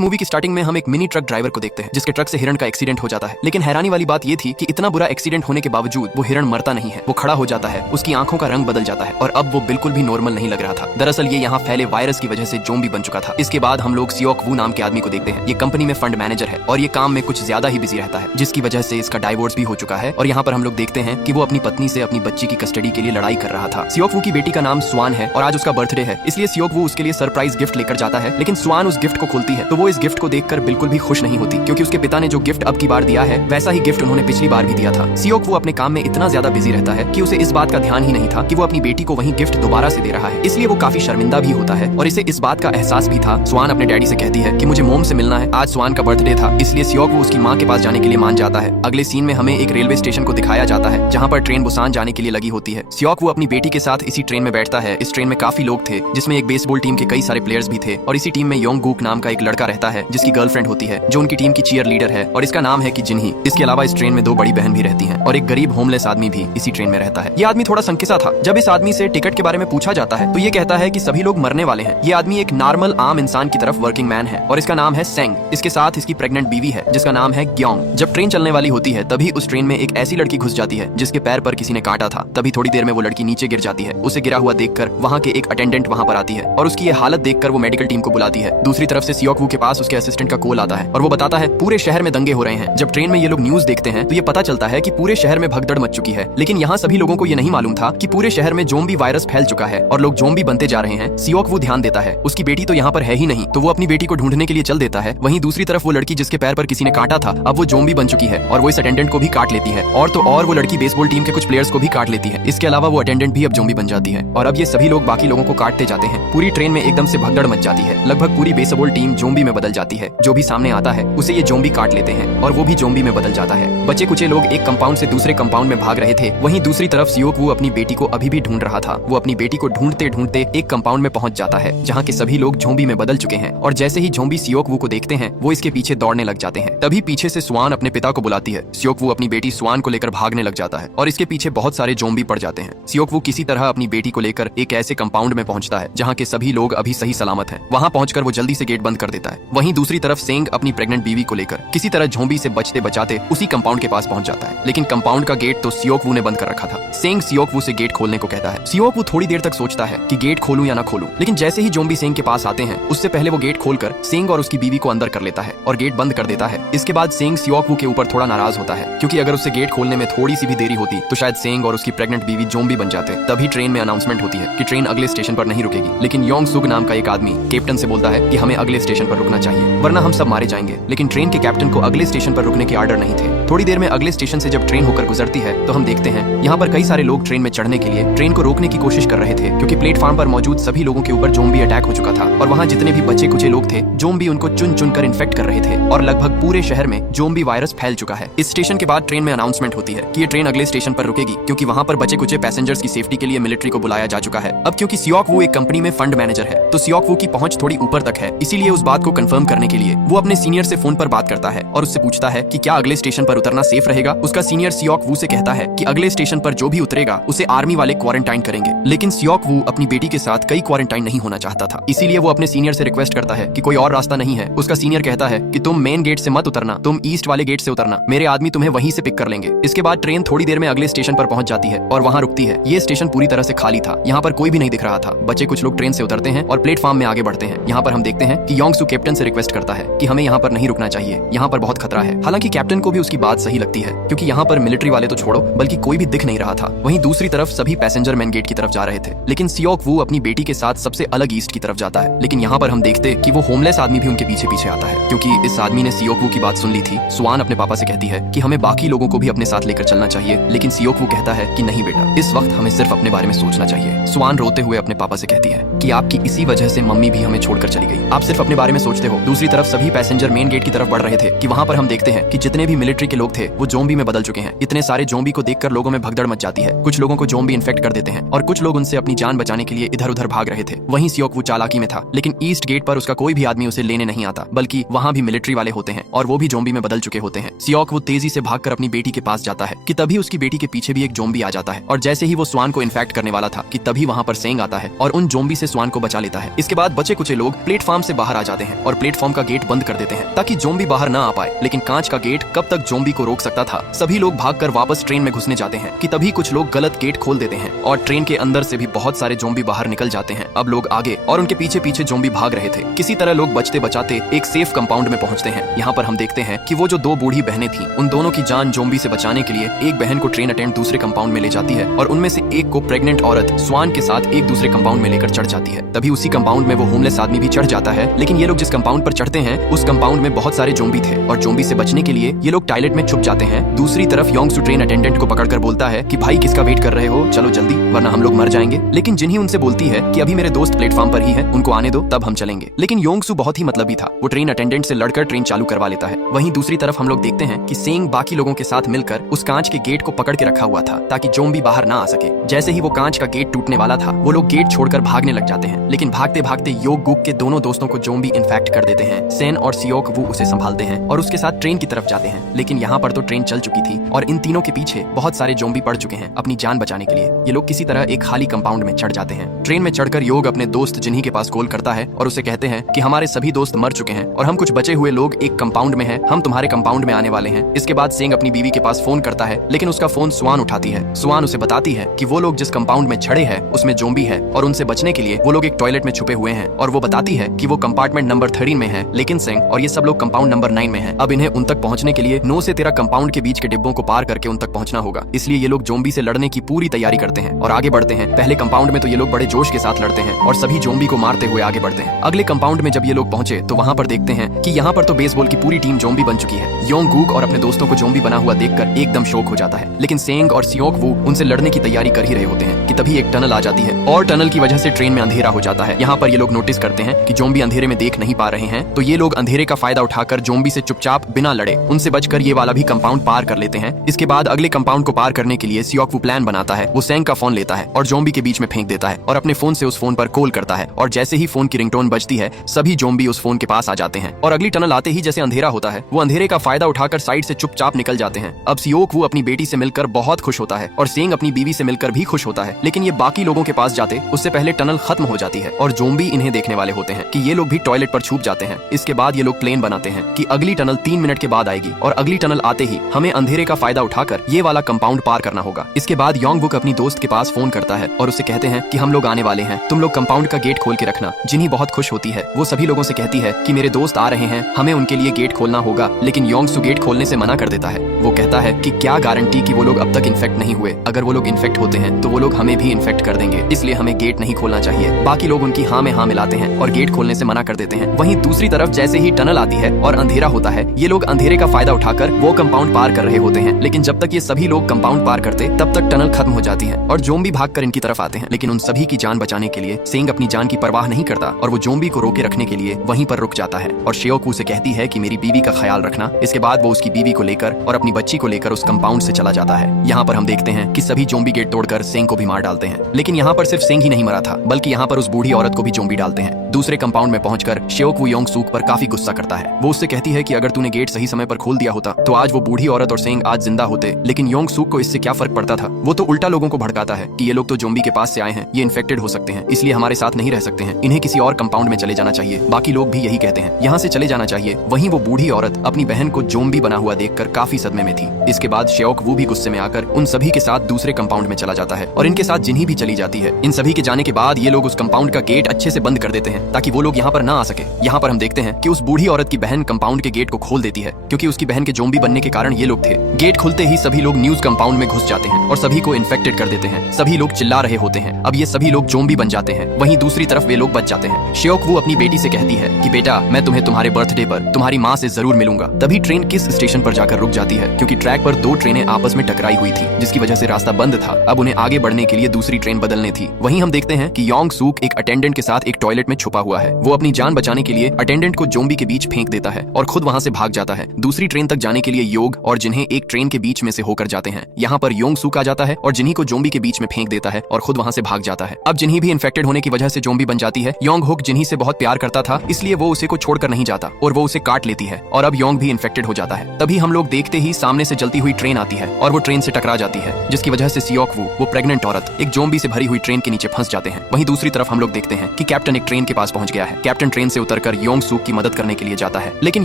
इस मूवी की स्टार्टिंग में हम एक मिनी ट्रक ड्राइवर को देखते हैं जिसके ट्रक से हिरण का एक्सीडेंट हो जाता है। लेकिन हैरानी वाली बात ये थी कि इतना बुरा एक्सीडेंट होने के बावजूद वो हिरण मरता नहीं है, वो खड़ा हो जाता है, उसकी आंखों का रंग बदल जाता है और अब वो बिल्कुल भी नॉर्मल नहीं लग रहा था। दरअसल ये यहाँ फैले वायरस की वजह से ज़ोंबी बन चुका था। इसके बाद हम लोग सियोक वू नाम के आदमी को देखते हैं। ये कंपनी में फंड मैनेजर है और ये काम में कुछ ज्यादा ही बिजी रहता है, जिसकी वजह से इसका डाइवोर्स भी हो चुका है। और यहाँ पर हम लोग देखते हैं कि वो अपनी पत्नी से अपनी बच्ची की कस्टडी के लिए लड़ाई कर रहा था। सियोक वू की बेटी का नाम स्वान है और आज उसका बर्थडे है, इसलिए सियोक वू उसके लिए सरप्राइज गिफ्ट लेकर जाता है। लेकिन स्वान उस गिफ्ट को खोलती है तो वो इस गिफ्ट को देखकर बिल्कुल भी खुश नहीं होती, क्योंकि उसके पिता ने जो गिफ्ट अब की बार दिया है वैसा ही गिफ्ट उन्होंने पिछली बार भी दिया था। सियोक वू अपने काम में इतना ज्यादा बिजी रहता है कि उसे इस बात का ध्यान ही नहीं था कि वो अपनी बेटी को वही गिफ्ट दोबारा से दे रहा है, इसलिए वो काफी शर्मिंदा भी होता है और इसे इस बात का एहसास भी था। स्वान अपने डैडी से कहती है कि मुझे मोम से मिलना है, आज स्वान का बर्थडे था, इसलिए सियोक वू उसकी माँ के पास जाने के लिए मान जाता है। अगले सीन में हमें एक रेलवे स्टेशन को दिखाया जाता है जहाँ पर ट्रेन बुसान जाने के लिए लगी होती है। सियोक वू अपनी बेटी के साथ इसी ट्रेन में बैठता है। इस ट्रेन में काफी लोग थे, जिसमें एक बेसबॉल टीम के कई सारे प्लेयर्स भी थे और इसी टीम में योंग गूक नाम का एक लड़का रहता है जिसकी गर्लफ्रेंड होती है, जो उनकी टीम की चीयर लीडर है और इसका नाम है कि जिन्ही। इसके अलावा इस ट्रेन में दो बड़ी बहन भी रहती हैं और एक गरीब होमलेस आदमी भी इसी ट्रेन में रहता है। ये आदमी थोड़ा संकिसा था। जब इस आदमी से टिकट के बारे में पूछा जाता है तो ये कहता है कि सभी लोग मरने वाले हैं। ये आदमी एक नॉर्मल आम इंसान की तरफ वर्किंग मैन है और इसका नाम है सेंग। इसके साथ इसकी प्रेग्नेंट बीवी है जिसका नाम है ग्योंग। जब ट्रेन चलने वाली होती है तभी उस ट्रेन में एक ऐसी लड़की घुस जाती है जिसके पैर पर किसी ने काटा था। तभी थोड़ी देर में वो लड़की नीचे गिर जाती है। उसे गिरा हुआ देखकर वहाँ के एक अटेंडेंट वहाँ पर आती है और उसकी ये हालत देखकर वो मेडिकल टीम को बुलाती है। दूसरी तरफ से सियोक वू के पास उसके असिस्टेंट का कॉल आता है और वो बताता है पूरे शहर में दंगे हो रहे हैं। जब ट्रेन में ये लोग न्यूज देखते हैं तो ये पता चलता है कि पूरे शहर में भगदड़ मच चुकी है। लेकिन यहाँ सभी लोगों को ये नहीं मालूम था कि पूरे शहर में ज़ोंबी वायरस फैल चुका है और लोग ज़ोंबी बनते जा रहे हैं। सियोक वू ध्यान देता है, उसकी बेटी तो यहाँ पर है ही नहीं, तो वो अपनी बेटी को ढूंढने के लिए चल देता है। वहीं दूसरी तरफ वो लड़की जिसके पैर पर किसी ने काटा था अब वो ज़ोंबी बन चुकी है और वो इस अटेंडेंट को भी काट लेती है और तो और वो लड़की बेसबॉल टीम के कुछ प्लेयर्स को भी काट लेती है। इसके अलावा वो अटेंडेंट भी अब ज़ोंबी बन जाती है और अब ये सभी लोग बाकी लोगों को काटते जाते हैं। पूरी ट्रेन में एकदम से भगदड़ मच जाती है। लगभग पूरी बेसबॉल टीम ज़ोंबी में बदल जाती है। जो भी सामने आता है उसे ये ज़ोंबी काट लेते हैं और वो भी ज़ोंबी में बदल जाता है। बचे कुचे लोग एक कंपाउंड से दूसरे कंपाउंड में भाग रहे थे। वहीं दूसरी तरफ सियोक वू अपनी बेटी को अभी भी ढूंढ रहा था। वो अपनी बेटी को ढूंढते ढूंढते एक कंपाउंड में पहुंच जाता है जहाँ के सभी लोग ज़ोंबी में बदल चुके हैं और जैसे ही ज़ोंबी सियोक वू को देखते हैं वो इसके पीछे दौड़ने लग जाते हैं। तभी पीछे से स्वान अपने पिता को बुलाती है। सियोक वू अपनी बेटी स्वान को लेकर भागने लग जाता है और इसके पीछे बहुत सारे ज़ोंबी पड़ जाते हैं। सियोक वू किसी तरह अपनी बेटी को लेकर एक ऐसे कंपाउंड में पहुंचता है जहाँ के सभी लोग अभी सही सलामत हैं। वहाँ पहुंचकर वो जल्दी से गेट बंद कर देता है। वहीं दूसरी तरफ सेंग अपनी प्रेग्नेंट बीवी को लेकर किसी तरह ज़ोंबी से बचते बचाते उसी कंपाउंड के पास पहुंच जाता है। लेकिन कंपाउंड का गेट तो सियोक वू ने बंद कर रखा था। सेंग सियोक वू से गेट खोलने को कहता है। सियोक वू थोड़ी देर तक सोचता है कि गेट खोलूं या ना खोलूं, लेकिन जैसे ही ज़ोंबी सेंग के पास आते हैं उससे पहले वो गेट खोलकर सेंग और उसकी बीवी को अंदर कर लेता है और गेट बंद कर देता है। इसके बाद सेंग सियोक वू के ऊपर थोड़ा नाराज होता है, क्योंकि अगर उससे गेट खोलने में थोड़ी सी भी देरी होती तो शायद सेंग और उसकी प्रेग्नेंट बीवी ज़ोंबी बन जाते। तभी ट्रेन में अनाउंसमेंट होती है कि ट्रेन अगले स्टेशन पर नहीं रुकेगी। लेकिन योंग सुग नाम का एक आदमी कैप्टन से बोलता है कि हमें अगले स्टेशन पर रुकना चाहिए वरना हम सब मारे जाएंगे। लेकिन ट्रेन के कैप्टन को अगले स्टेशन पर रुकने के ऑर्डर नहीं थे। थोड़ी देर में अगले स्टेशन से जब ट्रेन होकर गुजरती है तो हम देखते हैं यहाँ पर कई सारे लोग ट्रेन में चढ़ने के लिए ट्रेन को रोकने की कोशिश कर रहे थे, क्योंकि प्लेटफॉर्म पर मौजूद सभी लोगों के ऊपर ज़ोंबी अटैक हो चुका था और वहाँ जितने भी बचे कुचे लोग थे ज़ोंबी उनको चुन चुन कर इन्फेक्ट कर रहे थे और लगभग पूरे शहर में ज़ोंबी वायरस फैल चुका है। इस स्टेशन के बाद ट्रेन में अनाउंसमेंट होती है कि ये ट्रेन अगले स्टेशन पर रुकेगी, क्योंकि वहाँ पर बचे कुचे पैसेंजर्स की सेफ्टी के लिए मिलिट्री को बुलाया जा चुका है। अब क्योंकि सियोक वू एक कंपनी में फंड मैनेजर है तो सियोक वू की पहुंच थोड़ी ऊपर तक है, इसीलिए उस बात को कंफर्म करने के लिए वो अपने सीनियर से फोन पर बात करता है और उससे पूछता है कि क्या अगले स्टेशन पर उतरना सेफ रहेगा। उसका सीनियर सियोक वू से कहता है कि अगले स्टेशन पर जो भी उतरेगा उसे आर्मी वाले क्वारंटाइन करेंगे। लेकिन सियोक वू अपनी बेटी के साथ कई क्वारंटाइन नहीं होना चाहता था, इसीलिए वो अपने सीनियर से रिक्वेस्ट करता है कि कोई और रास्ता नहीं है। उसका सीनियर कहता है कि तुम मेन गेट से मत उतरना, तुम ईस्ट वाले गेट से उतरना, मेरे आदमी तुम्हें वहीं से पिक कर लेंगे। इसके बाद ट्रेन थोड़ी देर में अगले स्टेशन पर पहुंच जाती है और वहाँ रुकती है। ये स्टेशन पूरी तरह से खाली था, यहाँ पर कोई भी नहीं दिख रहा था। बचे कुछ लोग ट्रेन से उतरते हैं और प्लेटफॉर्म में आगे बढ़ते हैं। यहाँ पर हम देखते हैं कि योंग सू कैप्टन से रिक्वेस्ट करता है कि हमें यहाँ पर नहीं रुकना चाहिए, यहाँ पर बहुत खतरा है। हालांकि कैप्टन को भी उसकी बात सही लगती है, क्योंकि यहाँ पर मिलिट्री वाले तो छोड़ो बल्कि कोई भी दिख नहीं रहा था। वहीं दूसरी तरफ सभी पैसेंजर मेन गेट की तरफ जा रहे थे, लेकिन सियोक वू अपनी बेटी के साथ सबसे अलग ईस्ट की तरफ जाता है। लेकिन यहाँ पर हम देखते कि वो होमलेस आदमी भी उनके पीछे पीछे आता है, क्योंकि इस आदमी ने सियोक वू की बात सुन ली थी। स्वान अपने पापा से कहती है कि हमें बाकी लोगों को भी अपने साथ लेकर चलना चाहिए, लेकिन सियोक वू कहता है कि नहीं बेटा, इस वक्त हमें सिर्फ अपने बारे में सोचना चाहिए। स्वान रोते हुए अपने पापा से कहती है कि आपकी इसी वजह से मम्मी भी हमें छोड़कर चली गई, आप सिर्फ अपने बारे में सोचते हो। दूसरी तरफ सभी पैसेंजर मेन गेट की तरफ बढ़ रहे थे कि वहाँ पर हम देखते हैं कि जितने भी मिलिट्री के लोग थे वो जोम्बी में बदल चुके हैं। इतने सारे जोम्बी को देखकर लोगों में भगदड़ मच जाती है। कुछ लोगों को जोम्बी इन्फेक्ट कर देते हैं और कुछ लोग उनसे अपनी जान बचाने के लिए इधर उधर भाग रहे थे। वहीं सियोक वो चालाकी में था, लेकिन ईस्ट गेट पर उसका कोई भी आदमी उसे लेने नहीं आता, बल्कि वहाँ भी मिलिट्री वाले होते हैं और वो भी जोम्बी में बदल चुके होते हैं। सियोक वो तेजी से भागकर अपनी बेटी के पास जाता है कि तभी उसकी बेटी के पीछे भी एक जोम्बी आ जाता है और जैसे ही वो स्वान को इन्फेक्ट करने वाला था कि तभी वहाँ पर सेंग आता है और उन जोम्बी से स्वान को बचा लेता है। इसके बाद बचे कुछ लोग प्लेटफॉर्म से बाहर आ जाते हैं और प्लेटफॉर्म का गेट बंद कर देते हैं ताकि जोम्बी बाहर ना आ पाए, लेकिन कांच का गेट कब तक जोम्बी को रोक सकता था। सभी लोग भागकर वापस ट्रेन में घुसने जाते हैं कि तभी कुछ लोग गलत गेट खोल देते हैं और ट्रेन के अंदर से भी बहुत सारे जोम्बी बाहर निकल जाते हैं। अब लोग आगे और उनके पीछे पीछे जोम्बी भाग रहे थे। किसी तरह लोग बचते बचाते एक सेफ कंपाउंड में पहुंचते हैं। यहाँ पर हम देखते हैं कि वो जो दो बूढ़ी बहनें थी उन दोनों की जान जोम्बी से बचाने के लिए एक बहन को ट्रेन अटेंडेंट दूसरे कंपाउंड में ले जाती है और उनमें से एक को प्रेग्नेंट औरत स्वान के साथ एक दूसरे कंपाउंड में लेकर चढ़ जाती है। तभी उसी कंपाउंड में वो होमलेस आदमी भी चढ़ जाता है, लेकिन ये लोग जिस कंपाउंड पर चढ़ते हैं उस कंपाउंड में बहुत सारे जोम्बी थे और जोम्बी से बचने के लिए ये लोग टॉयलेट में छुप जाते हैं। दूसरी तरफ योंगसू ट्रेन अटेंडेंट को पकड़कर बोलता है कि भाई किसका वेट कर रहे हो, चलो जल्दी वरना हम लोग मर जाएंगे। लेकिन जिन्ही उनसे बोलती है कि अभी मेरे दोस्त प्लेटफॉर्म पर ही है, उनको आने दो तब हम चलेंगे। लेकिन योंगसू बहुत ही मतलबी था, वो ट्रेन अटेंडेंट से लड़कर ट्रेन चालू करवा लेता है। वहीं दूसरी तरफ हम लोग देखते हैं कि सेंग बाकी लोगों के साथ मिलकर उस कांच के गेट को पकड़ के रखा हुआ था ताकि जोम्बी बाहर ना आ सके। जैसे ही वो कांच का गेट टूटने वाला था वो लोग गेट छोड़कर भागने लग जाते हैं, लेकिन भागते भागते योक गुक के दोनों दोस्तों को जोम्बी इन्फेक्ट कर देते हैं। सेन और सियोक वो उसे संभालते हैं और उसके साथ ट्रेन की तरफ जाते हैं, लेकिन यहाँ पर तो ट्रेन चल चुकी थी और इन तीनों के पीछे बहुत सारे जोम्बी पड़ चुके हैं। अपनी जान बचाने के लिए ये लोग किसी तरह एक खाली कंपाउंड में चढ़ जाते हैं। ट्रेन में चढ़कर योग अपने दोस्त जिन्ही के पास कॉल करता है और उसे कहते हैं कि हमारे सभी दोस्त मर चुके हैं और हम कुछ बचे हुए लोग एक कंपाउंड में हैं, हम तुम्हारे कंपाउंड में आने वाले हैं। इसके बाद सेंग अपनी बीवी के पास फोन करता है, लेकिन उसका फोन स्वान उठाती है। स्वान उसे बताती है कि वो लोग जिस कंपाउंड में चढ़े हैं उसमें जोम्बी है और उनसे बचने के लिए वो लोग एक टॉयलेट में छुपे हुए हैं और वो बताती है कि वो कंपार्टमेंट नंबर 13 में है, लेकिन सेंग और ये सब लोग कंपाउंड नंबर 9 में हैं। अब इन्हें उन तक पहुंचने के लिए 9 से 13 कंपाउंड के बीच के डिब्बों को पार करके उन तक पहुंचना होगा। इसलिए ये लोग जोम्बी से लड़ने की पूरी तैयारी करते हैं और आगे बढ़ते हैं। पहले कंपाउंड में तो ये लोग बड़े जोश के साथ लड़ते हैं और सभी जोम्बी को मारते हुए आगे बढ़ते हैं। अगले कंपाउंड में जब ये लोग पहुंचे तो वहाँ पर देखते हैं कि यहाँ पर तो बेसबॉल की पूरी टीम जोम्बी बन चुकी है। योंगगूक और अपने दोस्तों को जोम्बी बना हुआ देखकर एकदम शौक हो जाता है, लेकिन सेंग और सियोक वो उनसे लड़ने की तैयारी कर ही रहे होते हैं कि तभी एक टनल आ जाती है और टनल की वजह से ट्रेन में अंधेरा हो जाता है। यहाँ पर ये लोग नोटिस करते हैं कि जोम्बी अंधेरे में देख नहीं पा रहे हैं, तो ये लोग अंधेरे का फायदा उठाकर जोम्बी से चुपचाप बिना लड़े उनसे बचकर ये वाला भी कंपाउंड पार कर लेते हैं। इसके बाद अगले कंपाउंड को पार करने के लिए सियोक वो प्लान बनाता है। वो सेंग का फोन लेता है और जोम्बी के बीच में फेंक देता है और अपने फोन से उस फोन पर कॉल करता है और जैसे ही फोन की रिंगटोन बजती है सभी जोम्बी उस फोन के पास आ जाते हैं और अगली टनल आते ही जैसे अंधेरा होता है वो अंधेरे का फायदा उठाकर साइड से चुपचाप निकल जाते हैं। अब सियोक वो अपनी बेटी से मिलकर बहुत खुश होता है और सेंग अपनी बीवी से मिलकर भी खुश होता है, लेकिन ये बाकी लोगों के पास जाते उससे पहले टनल खत्म हो जाती है और जोम्बी इन्हें देखने वाले होते हैं कि ये लोग भी टॉयलेट पर छुप जाते हैं। इसके बाद ये लोग प्लान बनाते हैं कि अगली टनल 3 मिनट के बाद आएगी और अगली टनल आते ही हमें अंधेरे का फायदा उठाकर ये वाला कंपाउंड पार करना होगा। इसके बाद योंगबुक अपनी दोस्त के पास फोन करता है और उसे कहते हैं कि हम लोग आने वाले हैं, तुम लोग कंपाउंड का गेट खोल के रखना। जिन्ही बहुत खुश होती है वो सभी लोगों से कहती है कि मेरे दोस्त आ रहे हैं, हमें उनके लिए गेट खोलना होगा, लेकिन योंगसू गेट खोलने से मना कर देता है। वो कहता है कि क्या गारंटी कि वो लोग अब तक इन्फेक्ट नहीं हुए, अगर वो लोग इन्फेक्ट होते हैं तो वो लोग हमें भी इन्फेक्ट कर देंगे, इसलिए हमें गेट नहीं खोलना चाहिए। बाकी लोग उनकी हाँ में हाँ मिलाते हैं और गेट खोलने से मना कर देते हैं। वहीं दूसरी तरफ जैसे ही टनल आती है और अंधेरा होता है ये लोग अंधेरे का फायदा उठाकर वो कंपाउंड पार कर रहे होते हैं, लेकिन जब तक ये सभी लोग कंपाउंड पार करते तब तक टनल खत्म हो जाती है और जोम्बी भागकर इनकी तरफ आते हैं। लेकिन उन सभी की जान बचाने के लिए सेंग अपनी जान की परवाह नहीं करता और वो जोम्बी को रोके रखने के लिए वहीं पर रुक जाता है और शियोकू से कहती है कि मेरी बीवी का ख्याल रखना। इसके बाद वो उसकी बीवी को लेकर और अपनी बच्ची को लेकर उस कंपाउंड से चला जाता है। यहाँ पर हम देखते हैं कि सभी जोम्बी गेट तोड़कर सेंग को भी मार डालते हैं, लेकिन यहाँ पर सिर्फ सेंग ही नहीं मरा था बल्कि यहाँ पर उस बूढ़ी औरत को भी जोम्बी डालते हैं। दूसरे कंपाउंड में पहुंचकर शियोकू योंगसूक पर काफी गुस्सा करता है। वो उससे कहती है कि अगर तूने गेट सही समय पर खोल दिया होता तो आज वो बूढ़ी औरत और सेंग आज जिंदा होते, लेकिन योंगसूक को इससे क्या फर्क पड़ता था। वो तो उल्टा लोगों को भड़काता है कि ये लोग तो जोम्बी के पास से आए हैं, ये इन्फेक्टेड हो सकते हैं, इसलिए हमारे साथ नहीं रह सकते हैं, इन्हें किसी और कंपाउंड में चले जाना चाहिए। बाकी लोग भी यही कहते हैं, यहाँ से चले जाना चाहिए। वहीं वो बूढ़ी औरत अपनी बहन को जोम्बी बना हुआ देखकर काफी सदमे में थी। इसके बाद शियोक वो भी गुस्से में आकर उन सभी के साथ दूसरे कंपाउंड में चला जाता है और इनके साथ जिन्ही भी चली जाती है। इन सभी के जाने के बाद ये लोग उस कंपाउंड का गेट अच्छे से बंद कर देते हैं ताकि वो लोग यहाँ पर ना आ सके। यहाँ पर हम देखते हैं कि उस बूढ़ी औरत की बहन कंपाउंड के गेट को खोल देती है क्योंकि उसकी बहन के जोम्बी बनने के कारण ये लोग थे। गेट खुलते ही सभी लोग न्यूज कंपाउंड में घुस जाते हैं और सभी को इन्फेक्टेड कर देते हैं। सभी लोग चिल्ला रहे होते हैं। अब ये सभी लोग जोम्बी बन जाते हैं। वहीं दूसरी तरफ वे लोग बच जाते हैं। शियोक वो अपनी बेटी से कहती है कि बेटा मैं तुम्हें तुम्हारे बर्थडे पर तुम्हारी माँ से जरूर मिलूंगा। तभी ट्रेन किस स्टेशन पर जाकर रुक जाती है क्योंकि ट्रैक पर 2 ट्रेनें आपस में टकराई हुई थी जिसकी वजह से रास्ता बंद था। अब उन्हें आगे बढ़ने के लिए दूसरी ट्रेन बदलनी थी। वहीं हम देखते हैं कि योंगसूक एक अटेंडेंट के साथ एक टॉयलेट में छुपा हुआ है। वो अपनी जान बचाने के लिए अटेंडेंट को जोम्बी के बीच फेंक देता है और खुद वहां से भाग जाता है। दूसरी ट्रेन तक जाने बचाने के लिए योग और जिन्हें एक ट्रेन के बीच में से होकर जाते हैं। यहाँ पर योंग सूक आ जाता है और जिन्हीं को जोम्बी के बीच में फेंक देता है और खुद वहाँ से भाग जाता है। अब जिन्हीं भी इन्फेक्टेड होने की वजह से जोम्बी बन जाती है, योंग हुक जिन्हीं से बहुत प्यार करता था इसलिए वो उसे को छोड़कर नहीं जाता और वो उसे काट लेती है और अब योंग भी इन्फेक्टेड हो जाता है। तभी हम लोग देखते ही सामने से जलती हुई ट्रेन आती है और वो ट्रेन से टकरा जाती है, जिसकी वजह से सियोक वू, वो प्रेग्नेंट औरत, एक जोम्बी से भरी हुई ट्रेन के नीचे फंस जाते हैं। वहीं दूसरी तरफ हम लोग देखते हैं कि कैप्टन एक ट्रेन के पास पहुंच गया है। कैप्टन ट्रेन से उतरकर योंग सूक की मदद करने के लिए जाता है, लेकिन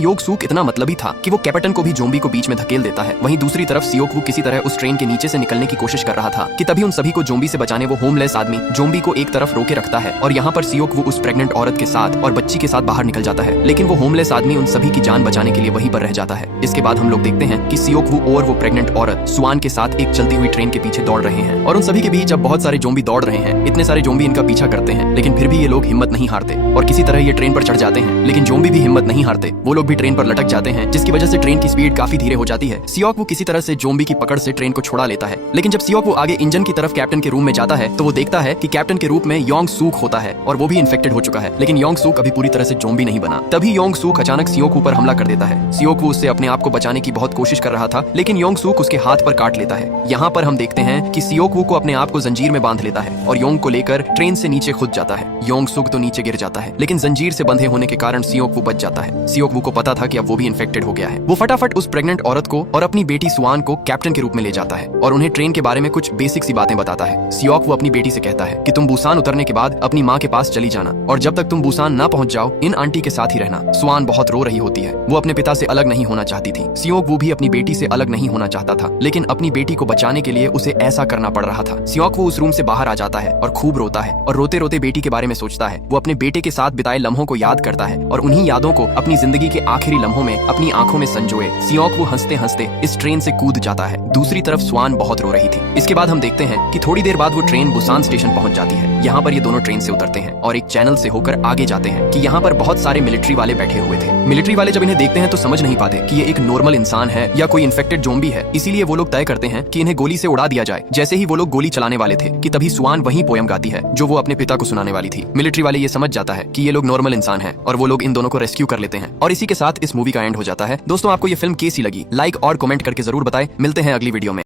योंग सूक इतना मतलबी था कि वो कैप्टन को भी जोम्बी को बीच में धकेल देता है। वहीं दूसरी तरफ सियोक वू किसी तरह उस ट्रेन के नीचे से निकलने की कोशिश कर रहा था कि तभी उन सभी को जोम्बी से बचाने वो होमलेस आदमी जोम्बी को एक तरफ रोके रखता है और यहाँ पर सियोक वू उस प्रेग्नेंट औरत के साथ और बच्ची के साथ बाहर निकल जाता है, लेकिन वो होमलेस आदमी उन सभी की जान बचाने के लिए वहीं पर रह जाता है। इसके बाद हम लोग देखते हैं कि सियोक वू और वो प्रेग्नेंट औरत स्वान के साथ एक चलती हुई ट्रेन के पीछे दौड़ रहे हैं और उन सभी के बीच अब बहुत सारे जोम्बी दौड़ रहे हैं। इतने सारे जोम्बी इनका पीछा करते हैं, लेकिन फिर भी ये लोग हिम्मत नहीं हारते और किसी तरह ये ट्रेन पर चढ़ जाते हैं। लेकिन जोम्बी भी हिम्मत नहीं हारते, वो लोग भी ट्रेन पर लटक जाते हैं, जिसकी वजह से ट्रेन की स्पीड काफी धीरे हो जाती है। सियोक वू किसी तरह से जोम्बी की पकड़ से ट्रेन को छुड़ा लेता है, लेकिन जब सियोक वू आगे इंजन की तरफ कैप्टन के रूम में जाता है तो वो देखता है कि कैप्टन के रूप में योंग सूक होता है और वो भी इन्फेक्टेड हो चुका है, लेकिन योंग सूक अभी पूरी तरह से जोम्बी नहीं बना। तभी योंग सूक अचानक सियोक वू पर हमला कर देता है। सियोक वू उससे अपने आप को बचाने की बहुत कोशिश कर रहा था, लेकिन योंग सूक उसके हाथ पर काट लेता है। यहाँ पर हम देखते हैं कि सियोक वू को अपने आप को जंजीर में बांध लेता है और योंग को लेकर ट्रेन से नीचे खुद जाता है। योंग सूक तो नीचे गिर जाता है, लेकिन जंजीर से बंधे होने के कारण सियोक वू बच जाता है। सियोक वू को पता था कि अब वो भी इन्फेक्टेड हो गया है। वो फटाफट उस प्रेग्नेंट औरत को और अपनी बेटी स्वान को कैप्टन के रूप में ले जाता है और उन्हें ट्रेन के बारे में कुछ बेसिक सी बातें बताता है। सियोक वू अपनी बेटी से कहता है कि तुम बुसान उतरने के बाद अपनी माँ के पास चली जाना और जब तक तुम बुसान ना पहुंच जाओ इन आंटी के साथ ही रहना। स्वान बहुत रो रही होती है, वो अपने पिता से अलग नहीं होना चाहती थी। सियोक वू भी अपनी बेटी से अलग नहीं होना चाहता था, लेकिन अपनी बेटी को बचाने के लिए उसे ऐसा करना पड़ रहा था। सियोक वू उस रूम से बाहर आ जाता है और खूब रोता है और रोते रोते बेटी के बारे में सोचता है। वो अपने बेटे के साथ बिताए लम्हों को याद करता है और उन्हीं यादों को अपनी जिंदगी के आखिरी लम्हों में अपनी आंखों में संजोए सियोक वू हंसते हंसते इस ट्रेन से कूद जाता है। दूसरी तरफ स्वान बहुत रो रही थी। इसके बाद हम देखते हैं कि थोड़ी देर बाद वो ट्रेन बुसान स्टेशन पहुंच जाती है। यहाँ पर ये दोनों ट्रेन से उतरते हैं और एक चैनल से होकर आगे जाते हैं कि यहाँ पर बहुत सारे मिलिट्री वाले बैठे हुए थे। मिलिट्री वाले जब इन्हें देखते हैं तो समझ नहीं पाते कि ये एक नॉर्मल इंसान है या कोई इन्फेक्टेड जोम्बी है, इसीलिए वो लोग तय करते हैं कि इन्हें गोली से उड़ा दिया जाए। जैसे ही वो लोग गोली चलाने वाले थे कि तभी स्वान वही पोयम गाती है जो वो अपने पिता को सुनाने वाली थी। मिलिट्री वाले ये समझ जाता है कि ये लोग नॉर्मल इंसान है और वो लोग इन दोनों को रेस्क्यू कर लेते हैं और इसी के साथ इस मूवी का एंड हो जाता है। दोस्तों, आपको ये फिल्म कैसी लगी लाइक और कमेंट करके जरूर बताएं। मिलते हैं अगली वीडियो में।